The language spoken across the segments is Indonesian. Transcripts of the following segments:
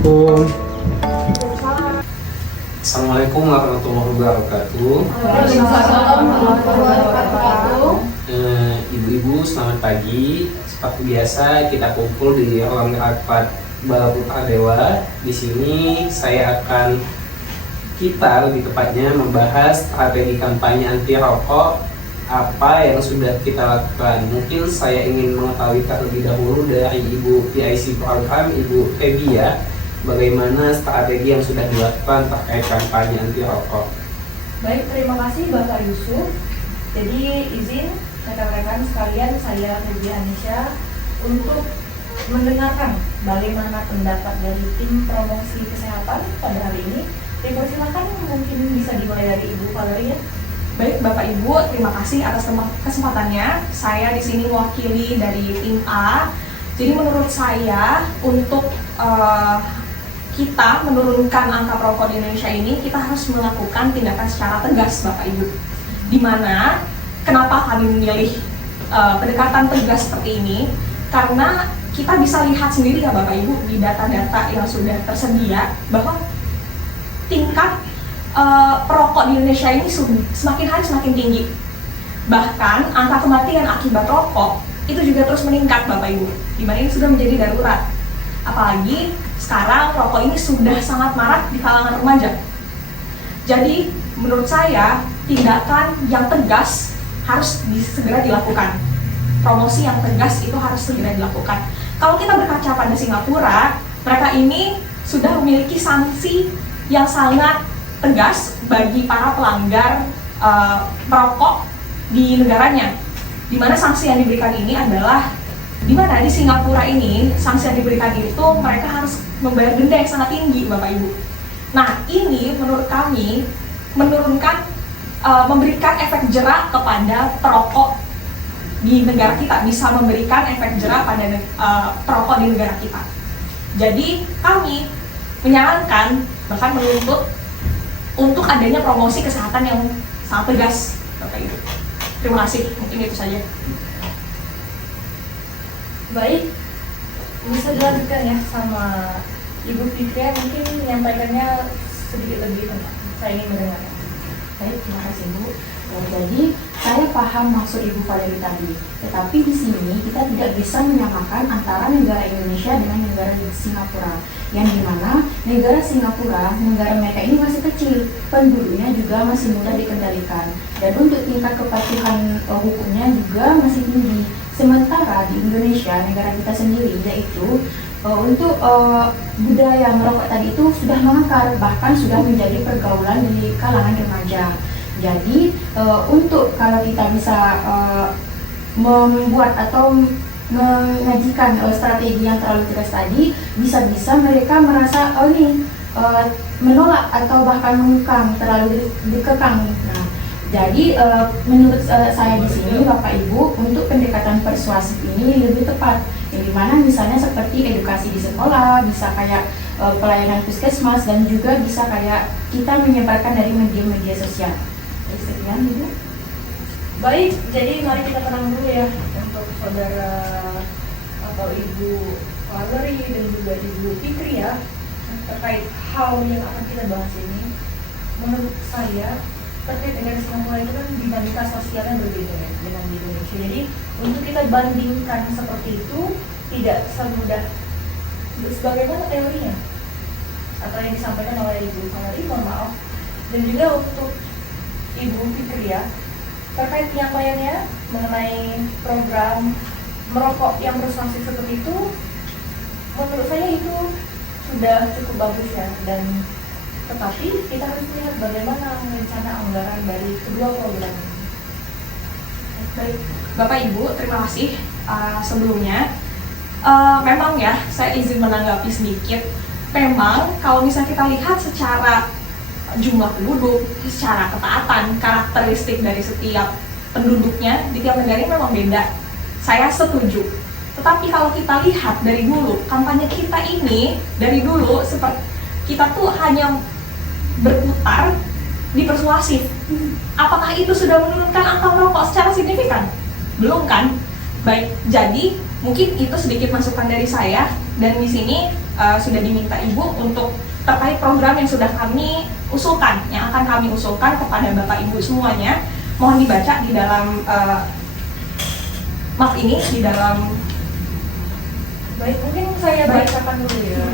Assalamualaikum warahmatullahi wabarakatuh. Waalaikumsalam warahmatullahi wabarakatuh. Ibu-ibu, selamat pagi. Seperti biasa kita kumpul di ruang rapat Balaputra Dewa. Di sini kita lebih tepatnya membahas strategi kampanye anti rokok apa yang sudah kita lakukan. Mungkin saya ingin mengetahui terlebih dahulu dari Ibu PIC program, Ibu Febia, bagaimana strategi yang sudah dilakukan terkait kampanye anti rokok. Baik, terima kasih Bapak Yusuf. Jadi izin rekan-rekan sekalian, saya Febia Anisha untuk mendengarkan bagaimana pendapat dari tim promosi kesehatan pada hari ini. Dipersilakan, mungkin bisa dimulai dari Ibu Valeria. Baik Bapak Ibu, terima kasih atas kesempatannya. Saya di sini mewakili dari tim A. Jadi menurut saya untuk kita menurunkan angka perokok di Indonesia ini, kita harus melakukan tindakan secara tegas Bapak Ibu. Dimana kenapa kami memilih pendekatan tegas seperti ini? Karena kita bisa lihat sendiri ya Bapak Ibu di data-data yang sudah tersedia bahwa tingkat perokok di Indonesia ini semakin hari semakin tinggi. Bahkan angka kematian akibat rokok itu juga terus meningkat Bapak Ibu, di mana ini sudah menjadi darurat. Apalagi sekarang rokok ini sudah sangat marak di kalangan remaja. Jadi menurut saya tindakan yang tegas harus segera dilakukan. Promosi yang tegas itu harus segera dilakukan. Kalau kita berkaca pada Singapura, mereka ini sudah memiliki sanksi yang sangat tegas bagi para pelanggar merokok di negaranya. Di mana sanksi yang diberikan ini adalah, di mana di Singapura ini sanksi yang diberikan itu mereka harus membayar denda yang sangat tinggi Bapak Ibu. Nah ini menurut kami memberikan efek jerak kepada perokok di negara kita, bisa memberikan efek jerak pada perokok di negara kita. Jadi kami menyarankan, bahkan menuntut untuk adanya promosi kesehatan yang sangat tegas Bapak Ibu. Terima kasih, mungkin itu saja. Baik, bisa dilanjutkan ya sama Ibu Fitria, mungkin menyampaikannya sedikit lebih tentang. Saya ingin mendengarnya. Baik, terima kasih Bu. Jadi saya paham maksud Ibu Valerie tadi, tetapi di sini kita tidak bisa menyamakan antara negara Indonesia dengan negara Singapura, yang dimana negara Singapura, negara mereka ini masih kecil, penduduknya juga masih mudah dikendalikan, dan untuk tingkat kepatuhan hukumnya juga masih tinggi. Sementara di Indonesia, negara kita sendiri, yaitu untuk budaya merokok tadi itu sudah mengakar, bahkan sudah menjadi pergaulan di kalangan remaja. Jadi untuk kalau kita bisa membuat atau mengajikan strategi yang terlalu tegas tadi, bisa-bisa mereka merasa menolak atau bahkan mengekang, terlalu dikekang. Nah, jadi menurut saya di sini Bapak Ibu, untuk pendekatan persuasif ini lebih tepat, yang dimana misalnya seperti edukasi di sekolah, bisa kayak pelayanan puskesmas, dan juga bisa kayak kita menyebarkan dari media-media sosial. Sekian Ibu. Baik, jadi mari kita tenang dulu ya untuk saudara atau Ibu Valerie dan juga Ibu Fikri ya, terkait hal yang akan kita bahas ini. Menurut saya terkait dengan Singapura itu kan dinamika sosialnya berbeda ya dengan di Indonesia. Jadi untuk kita bandingkan seperti itu tidak semudah sebagaimana teorinya atau yang disampaikan oleh Ibu Valerie, mohon maaf. Dan juga untuk Ibu Fikri ya, terkait penyampaiannya mengenai program merokok yang persuasif seperti itu, menurut saya itu sudah cukup bagus ya. Dan tetapi kita harus lihat bagaimana rencana anggaran dari kedua program ini. Baik, Bapak Ibu, terima kasih sebelumnya. Memang ya, saya izin menanggapi sedikit. Memang kalau misalnya kita lihat secara jumlah penduduk, secara ketaatan, karakteristik dari setiap penduduknya di tiap negara ini memang beda. Saya setuju. Tetapi kalau kita lihat dari dulu, kampanye kita ini dari dulu seperti kita tuh hanya berputar di persuasif. Apakah itu sudah menurunkan angka merokok secara signifikan? Belum kan? Baik, jadi mungkin itu sedikit masukan dari saya, dan di sini sudah diminta Ibu untuk terkait program yang sudah kami usulkan, yang akan kami usulkan kepada Bapak Ibu semuanya. Mohon dibaca di dalam map ini, di dalam. Baik, mungkin saya bacakan dulu ya,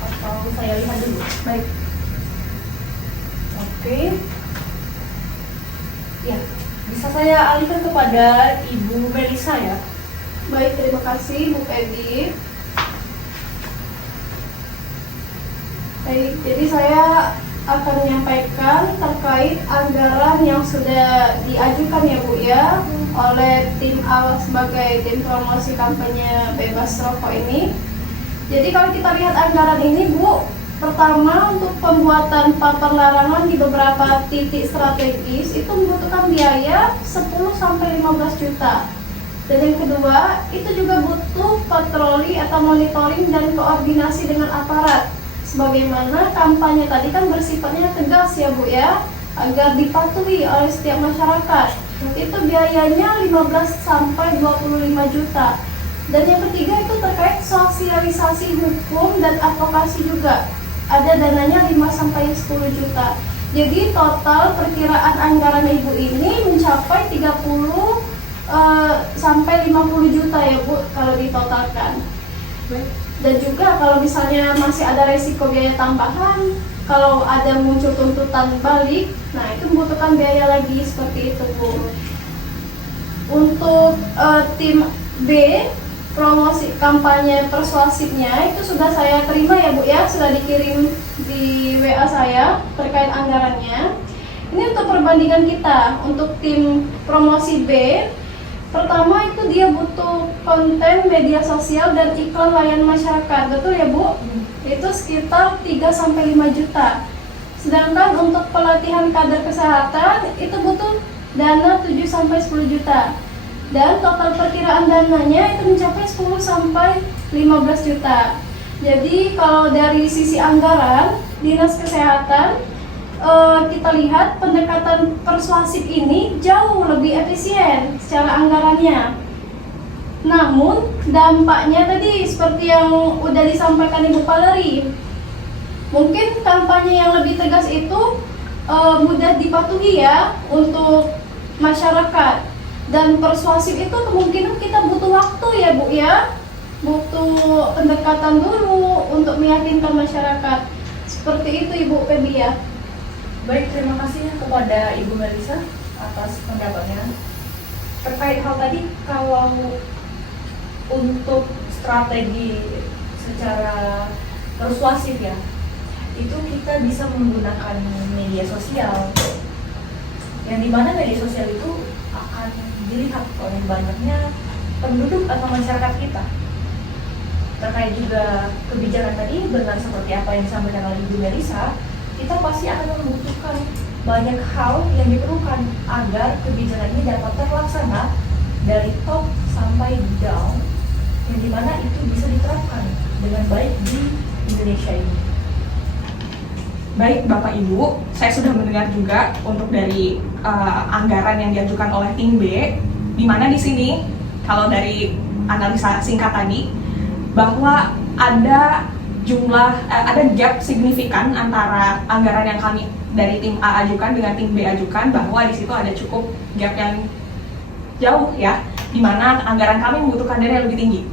atau saya lihat dulu. Baik. Oke. Ya, bisa saya alihkan kepada Ibu Melisa ya. Baik, terima kasih Bu Peggy. Baik, jadi saya akan menyampaikan terkait anggaran yang sudah diajukan ya Bu ya oleh tim A sebagai tim promosi kampanye bebas rokok ini. Jadi kalau kita lihat anggaran ini Bu, pertama untuk pembuatan papan larangan di beberapa titik strategis itu membutuhkan biaya 10-15 juta. Dan yang kedua, itu juga butuh patroli atau monitoring dan koordinasi dengan aparat. Sebagaimana kampanye tadi kan bersifatnya tegas ya Bu ya, agar dipatuhi oleh setiap masyarakat. Itu biayanya 15-25 juta. Dan yang ketiga itu terkait sosialisasi hukum dan advokasi juga. Ada dananya 5-10 juta. Jadi total perkiraan anggaran Ibu ini mencapai 30-50 juta ya Bu kalau ditotalkan. Dan juga kalau misalnya masih ada resiko biaya tambahan, kalau ada muncul tuntutan balik, nah itu membutuhkan biaya lagi seperti itu Bu. Untuk tim B, promosi kampanye persuasifnya itu sudah saya terima ya Bu ya, sudah dikirim di WA saya terkait anggarannya. Ini untuk perbandingan kita, untuk tim promosi B, pertama itu dia butuh konten media sosial dan iklan layanan masyarakat, betul ya Bu? Itu sekitar 3-5 juta. Sedangkan untuk pelatihan kader kesehatan itu butuh dana 7-10 juta. Dan total perkiraan dananya itu mencapai 10-15 juta. Jadi kalau dari sisi anggaran, Dinas Kesehatan kita lihat pendekatan persuasif ini jauh lebih efisien secara anggarannya. Namun dampaknya tadi seperti yang udah disampaikan Ibu Valeri, mungkin kampanye yang lebih tegas itu mudah dipatuhi ya untuk masyarakat. Dan persuasif itu kemungkinan kita butuh waktu ya Bu ya, butuh pendekatan dulu untuk meyakinkan masyarakat. Seperti itu Ibu Peggy ya. Baik, terima kasih kepada Ibu Melisa atas pendapatnya. Terkait hal tadi, kalau untuk strategi secara persuasif ya, itu kita bisa menggunakan media sosial, yang dimana media sosial itu akan dilihat oleh banyaknya penduduk atau masyarakat kita. Terkait juga kebijakan tadi, benar seperti apa yang disampaikan oleh Ibu Melisa, kita pasti akan membutuhkan banyak hal yang diperlukan agar kebijakan ini dapat terlaksana dari top sampai down, yang dimana itu bisa diterapkan dengan baik di Indonesia ini. Baik Bapak Ibu, saya sudah mendengar juga untuk dari anggaran yang diajukan oleh tim B, di mana di sini kalau dari analisa singkat tadi bahwa ada ada gap signifikan antara anggaran yang kami dari tim A ajukan dengan tim B ajukan, bahwa di situ ada cukup gap yang jauh ya, di mana anggaran kami membutuhkan dana yang lebih tinggi.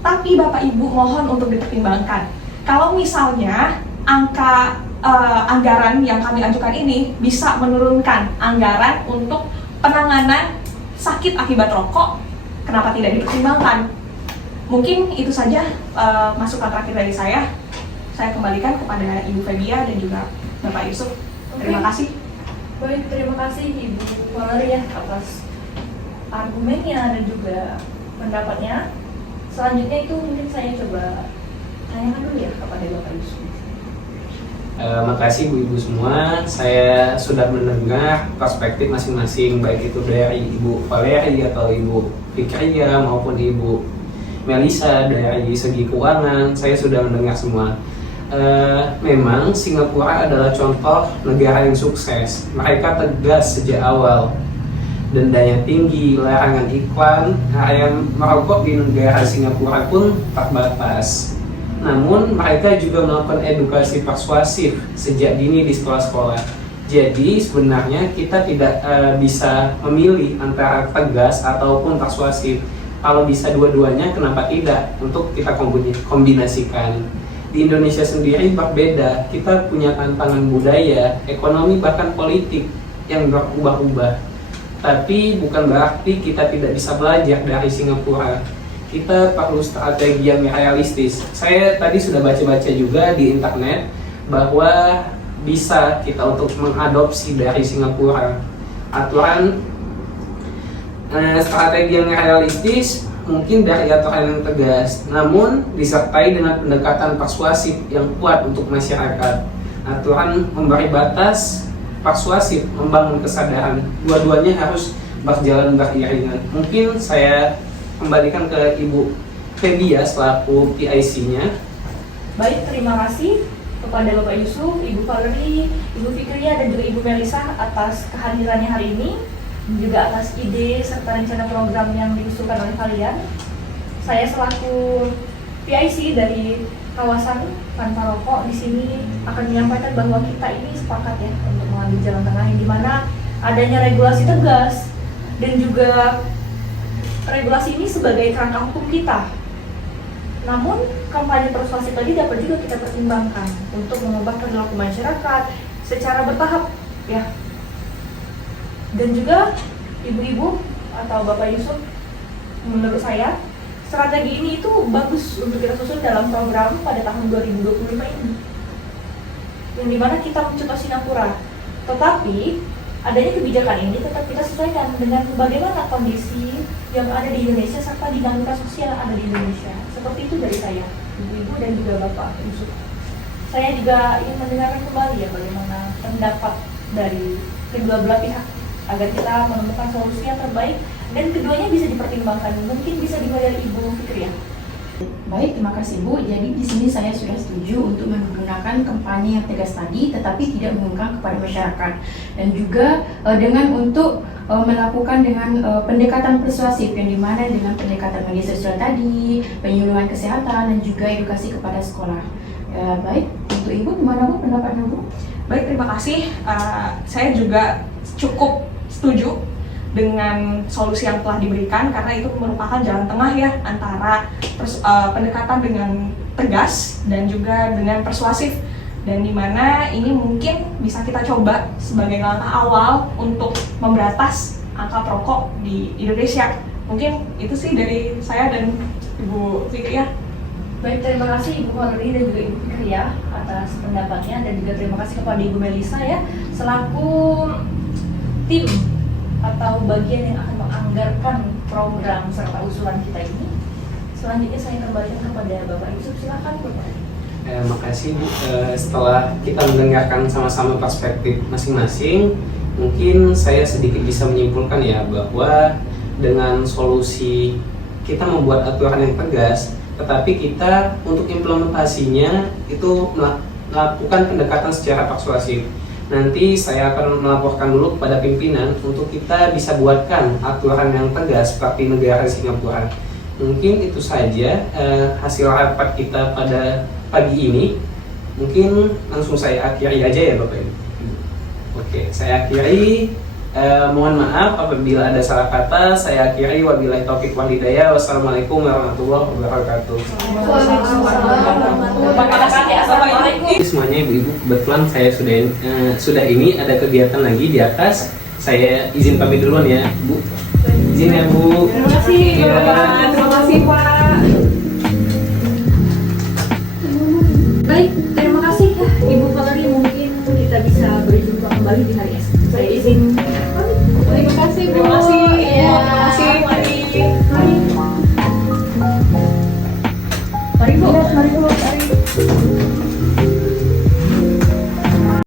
Tapi Bapak Ibu mohon untuk dipertimbangkan, kalau misalnya angka anggaran yang kami ajukan ini bisa menurunkan anggaran untuk penanganan sakit akibat rokok, kenapa tidak dipertimbangkan? Mungkin itu saja masukan terakhir dari saya. Saya kembalikan kepada Ibu Febia dan juga Bapak Yusuf. Terima kasih. Baik, terima kasih Ibu Valeri ya atas argumennya dan juga pendapatnya. Selanjutnya itu mungkin saya coba tanyakan dulu ya kepada Bapak Yusuf. Makasih ibu-ibu semua, saya sudah mendengar perspektif masing-masing, baik itu dari Ibu Valeri atau Ibu Fikria maupun Ibu Melisa dari segi keuangan. Saya sudah mendengar semua. Memang Singapura adalah contoh negara yang sukses. Mereka tegas sejak awal, dendanya tinggi, larangan iklan, area merokok di negara Singapura pun terbatas. Namun mereka juga melakukan edukasi persuasif sejak dini di sekolah-sekolah. Jadi sebenarnya kita tidak bisa memilih antara tegas ataupun persuasif. Kalau bisa dua-duanya, kenapa tidak untuk kita kombinasikan. Di Indonesia sendiri berbeda, kita punya tantangan budaya, ekonomi, bahkan politik yang berubah-ubah. Tapi bukan berarti kita tidak bisa belajar dari Singapura. Kita perlu strategi yang realistis. Saya tadi sudah baca-baca juga di internet bahwa bisa kita untuk mengadopsi dari Singapura aturan. Strategi yang realistis mungkin dari aturan yang tegas, namun disertai dengan pendekatan persuasif yang kuat untuk masyarakat. Aturan memberi batas, persuasif membangun kesadaran. Dua-duanya harus berjalan beriringan. Mungkin saya kembalikan ke Ibu Febia selaku PIC-nya. Baik, terima kasih kepada Bapak Yusuf, Ibu Valerie, Ibu Fikria, dan juga Ibu Melisa atas kehadirannya hari ini, juga atas ide serta rencana program yang diusulkan oleh kalian. Saya selaku PIC dari kawasan tanpa rokok di sini akan menyampaikan bahwa kita ini sepakat ya untuk mengambil jalan tengah yang dimana adanya regulasi tegas dan juga regulasi ini sebagai kerangka hukum kita. Namun kampanye persuasif tadi dapat juga kita pertimbangkan untuk mengubah perilaku masyarakat secara bertahap ya. Dan juga ibu-ibu atau Bapak Yusuf, menurut saya strategi ini itu bagus untuk kita susun dalam program pada tahun 2025 ini, yang dimana kita mencontoh Singapura. Tetapi adanya kebijakan ini tetap kita sesuaikan dengan bagaimana kondisi yang ada di Indonesia serta dinamika sosial yang ada di Indonesia. Seperti itu dari saya, ibu-ibu dan juga Bapak Yusuf. Saya juga ingin mendengarkan kembali ya bagaimana pendapat dari kedua belah pihak agar kita menemukan solusi yang terbaik dan keduanya bisa dipertimbangkan. Mungkin bisa dimulai dari Ibu Fikria. Baik, terima kasih Bu. Jadi di sini saya sudah setuju untuk menggunakan kampanye yang tegas tadi, tetapi tidak mengungkang kepada masyarakat, dan juga dengan untuk melakukan dengan pendekatan persuasif yang dimana dengan pendekatan media sosial tadi, penyuluhan kesehatan, dan juga edukasi kepada sekolah. Baik, untuk Ibu gimana Bu pendapatnya Bu? Baik, terima kasih. Saya juga cukup setuju dengan solusi yang telah diberikan karena itu merupakan jalan tengah ya antara pendekatan dengan tegas dan juga dengan persuasif, dan dimana ini mungkin bisa kita coba sebagai langkah awal untuk memberantas angka perokok di Indonesia. Mungkin itu sih dari saya dan Ibu Fikria. Baik, terima kasih Ibu Valerie dan juga Ibu Fikria atas pendapatnya, dan juga terima kasih kepada Ibu Melisa ya selaku tim atau bagian yang akan menganggarkan program serta usulan kita ini. Selanjutnya saya kembalikan kepada Bapak Yusuf, silakan Bapak. Makasih Bu. Setelah kita mendengarkan sama-sama perspektif masing-masing, mungkin saya sedikit bisa menyimpulkan ya bahwa dengan solusi kita membuat aturan yang tegas, tetapi kita untuk implementasinya itu melakukan pendekatan secara persuasif. Nanti saya akan melaporkan dulu kepada pimpinan untuk kita bisa buatkan aturan yang tegas seperti negara Singapura. Mungkin itu saja hasil rapat kita pada pagi ini. Mungkin langsung saya akhiri aja ya Bapak Ibu. Oke, saya akhiri. Mohon maaf apabila ada salah kata. Saya akhiri. Wabillahi taufiq wal hidayah. Wassalamualaikum warahmatullahi wabarakatuh. Semuanya ibu-ibu, kebetulan saya sudah ini ada kegiatan lagi di atas. Saya izin pamit duluan ya Bu. Izin ya Bu. Terima kasih Bapak. Terima kasih Pak.